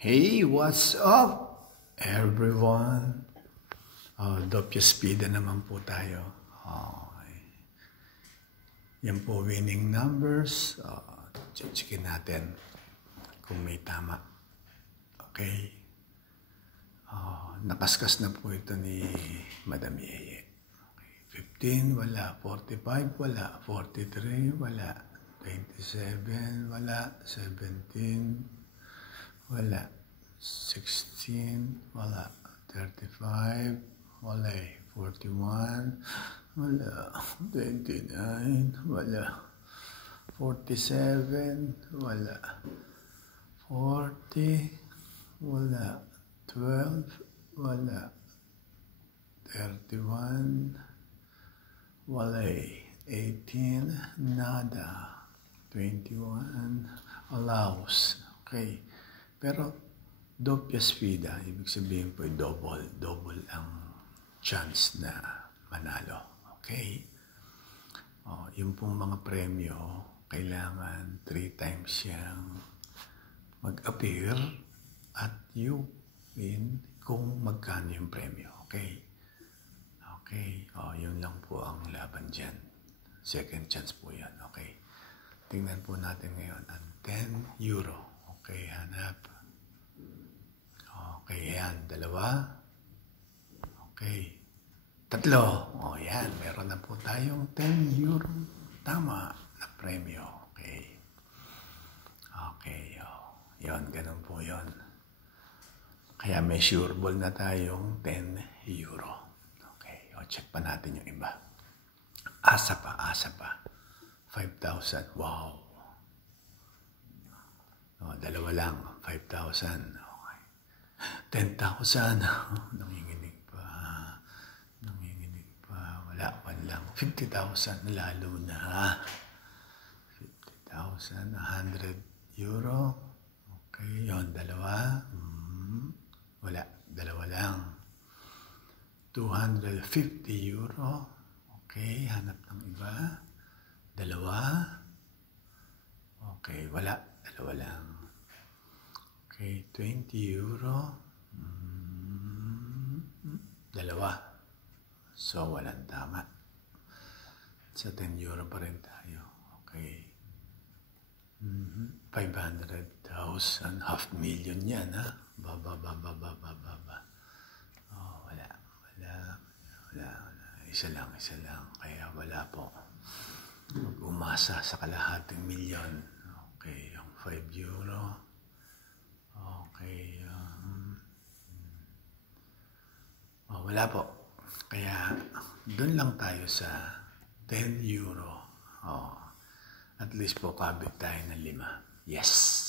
Hey, what's up, everyone? Doppio Speed naman po tayo. Okay. Yan po winning numbers. Checkin natin kung may tama. Okay. Nakaskas na po ito ni Madam Yeye. Okay. 15, wala. 45, wala. 43, wala. 27, wala. 17, wala. 16, wala. 35, wala. 41, wala. 29, wala. 47, wala. 40, wala. 12, wala. 31, wala. 18, nada. 21, allows. Okay. Pero, doppia sfida, ibig sabihin po double ang chance na manalo. Okay? Yung pong mga premyo, kailangan 3 times siyang mag-appear at you win kung magkano yung premyo. Okay? Okay. Yun lang po ang laban dyan. Second chance po yan. Okay? Tingnan po natin ngayon ang 10 euro. Okay, hanap. Okay, yan. 2. Okay. 3. Yan. Meron na po tayong 10 euro. Tama na premyo. Okay. Okay. Yan. Ganun po yun. Kaya may sure ball na tayong 10 euro. Okay. Check pa natin yung iba. Asa pa. 5,000. Wow. 2 lang, 5,000. Okay. 10,000. Nanginginig pa. Wala, 1 lang. 50,000, lalo na. 50,000, 100 euro. Okay, yun, 2. Wala, 2 lang. 250 euro. Okay, hanap ng iba. 2. Okay, wala. 2 lang. Okay, 20 euro. 2. So, walang tama. Sa 10 euro pa rin tayo. Okay. 500,000. 500,000 yan, ha? Baba. Wala. Isa lang. Kaya wala po. Mag-umasa sa kalahating milyon. Okay, yung 5 euro. Okay. Wala po. Kaya, doon lang tayo sa 10 euro. At least po, kabit tayo ng 5. Yes!